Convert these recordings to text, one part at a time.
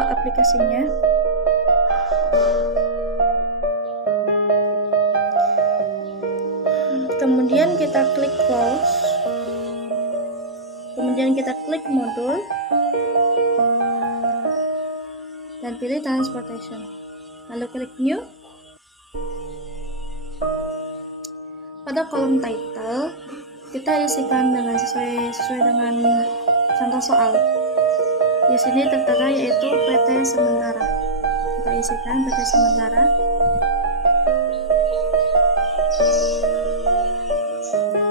buka aplikasinya. Kemudian kita klik close. Kemudian kita klik modul dan pilih transportation. Lalu klik new. Pada kolom title kita isikan dengan sesuai dengan contoh soal. Di sini tertera yaitu PT sementara. Kita isikan PT sementara.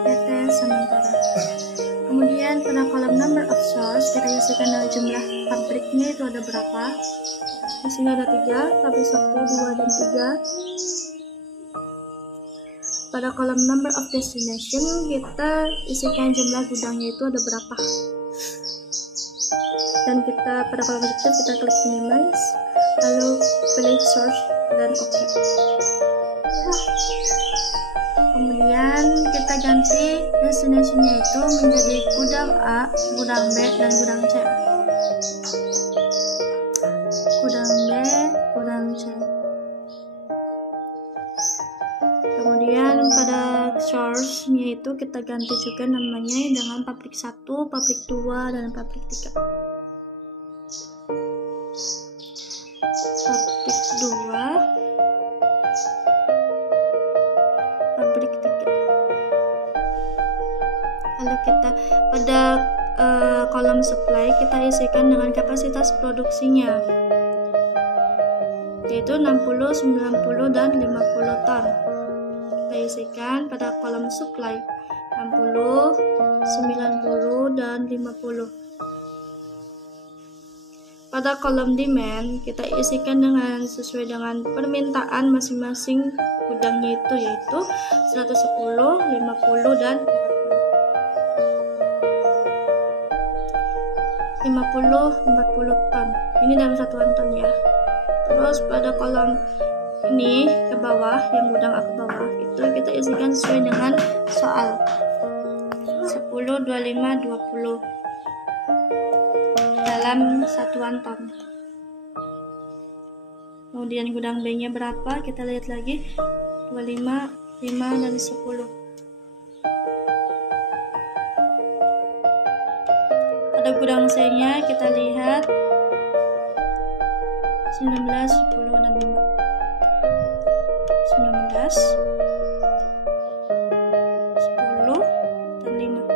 PT sementara. Kemudian pada kolom number of source kita isikan dari jumlah pabriknya itu ada berapa. Di sini ada 3, pabrik 1, 2, dan 3. Pada kolom number of destination kita isikan jumlah gudangnya itu ada berapa. Dan pada kolom objektif kita klik minimize, lalu pilih source dan OK. Kemudian kita ganti destination-nya itu menjadi gudang A, gudang B, dan gudang C. Gudang B, gudang C. Kemudian pada source-nya itu kita ganti juga namanya dengan pabrik 1, pabrik 2, dan pabrik 3. Pabrik 2, pabrik 3. Lalu kita pada kolom supply kita isikan dengan kapasitas produksinya, yaitu 60, 90, dan 50 ton. Kita isikan pada kolom supply 60, 90, dan 50. Pada kolom demand kita isikan sesuai dengan permintaan masing-masing gudangnya itu, yaitu 110, 50, dan 40 ton. Ini dalam satuan ton ya. Terus pada kolom ini ke bawah, yang gudang A ke bawah itu kita isikan sesuai dengan soal 10, 25, 20 dalam satuan ton. Kemudian gudang B nya berapa, kita lihat lagi 25, 5, dan 10. Pada gudang C nya kita lihat 19, 10, dan 5. 19, 10, dan 5.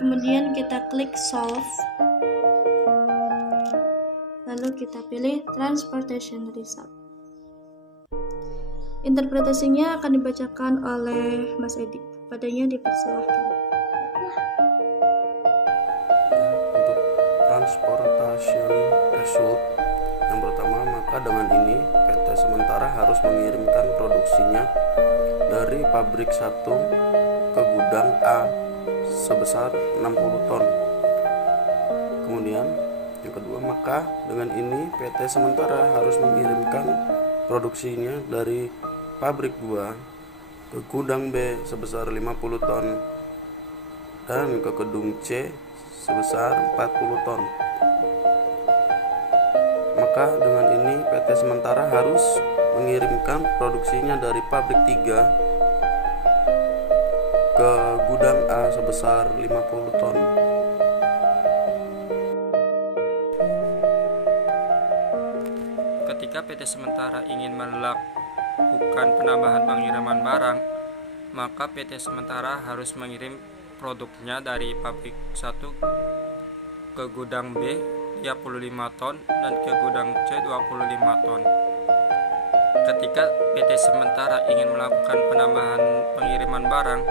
Kemudian kita klik solve, lalu kita pilih transportation result. Interpretasinya akan dibacakan oleh Mas Edi. Padanya dipersilahkan. Untuk transportation result yang pertama, maka dengan ini PT sementara harus mengirimkan produksinya dari pabrik 1 ke gudang A sebesar 60 ton. Kemudian yang kedua, maka dengan ini PT sementara harus mengirimkan produksinya dari pabrik 2 ke gudang B sebesar 50 ton dan ke gedung C sebesar 40 ton. Maka dengan ini PT sementara harus mengirimkan produksinya dari pabrik 3 ke gudang A sebesar 50 ton. Ketika PT sementara ingin melakukan penambahan pengiriman barang, maka PT sementara harus mengirim produknya dari pabrik 1 ke gudang B 35 ton dan ke gudang C 25 ton. Ketika PT sementara ingin melakukan penambahan pengiriman barang,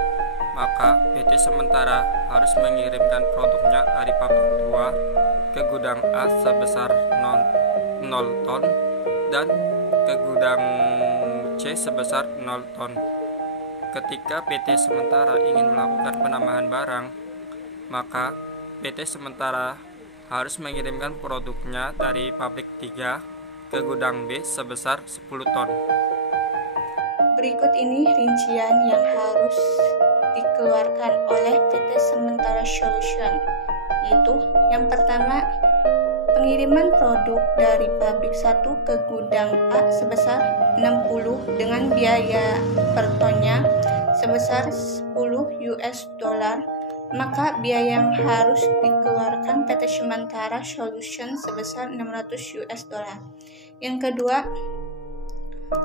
maka PT sementara harus mengirimkan produknya dari pabrik 2 ke gudang A sebesar 0 ton dan ke gudang C sebesar 0 ton. Ketika PT sementara ingin melakukan penambahan barang, maka PT sementara harus mengirimkan produknya dari pabrik 3 ke gudang B sebesar 10 ton. Berikut ini rincian yang harus dikeluarkan oleh PT Sementara Solution, yaitu yang pertama, pengiriman produk dari pabrik 1 ke gudang A sebesar 60 dengan biaya per tonnya sebesar 10 US dollar, maka biaya yang harus dikeluarkan PT Sementara Solution sebesar 600 US dollar. Yang kedua,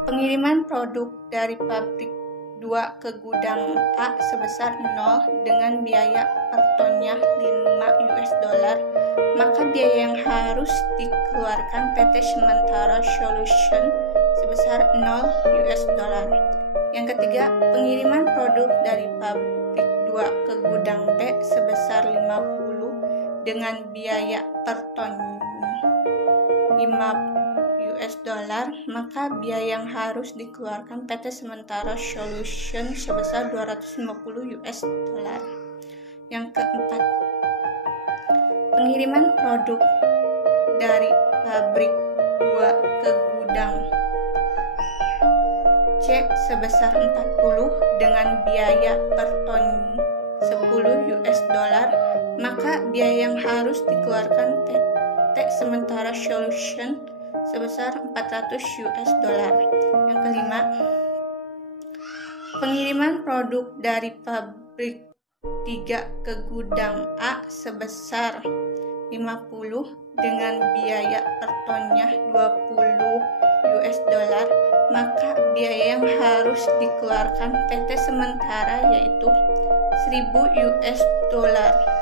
pengiriman produk dari pabrik 2 ke gudang A sebesar 0 dengan biaya per tonnya 5 US dollar, maka biaya yang harus dikeluarkan PT Sementara Solution sebesar 0 US dollar. Yang ketiga, pengiriman produk dari pabrik 2 ke gudang B sebesar 50 dengan biaya per ton 5 US dollar, maka biaya yang harus dikeluarkan PT Sementara Solution sebesar 250 US dollar. Yang keempat, pengiriman produk dari pabrik 2 ke gudang C sebesar 40 dengan biaya per ton 10 US dollar, maka biaya yang harus dikeluarkan PT Sementara Solution sebesar 400 US dollar. Yang kelima, pengiriman produk dari pabrik 3 ke gudang A sebesar 50 dengan biaya per tonnya 20 US dollar, maka biaya yang harus dikeluarkan PT Sementara yaitu 1000 US dollar.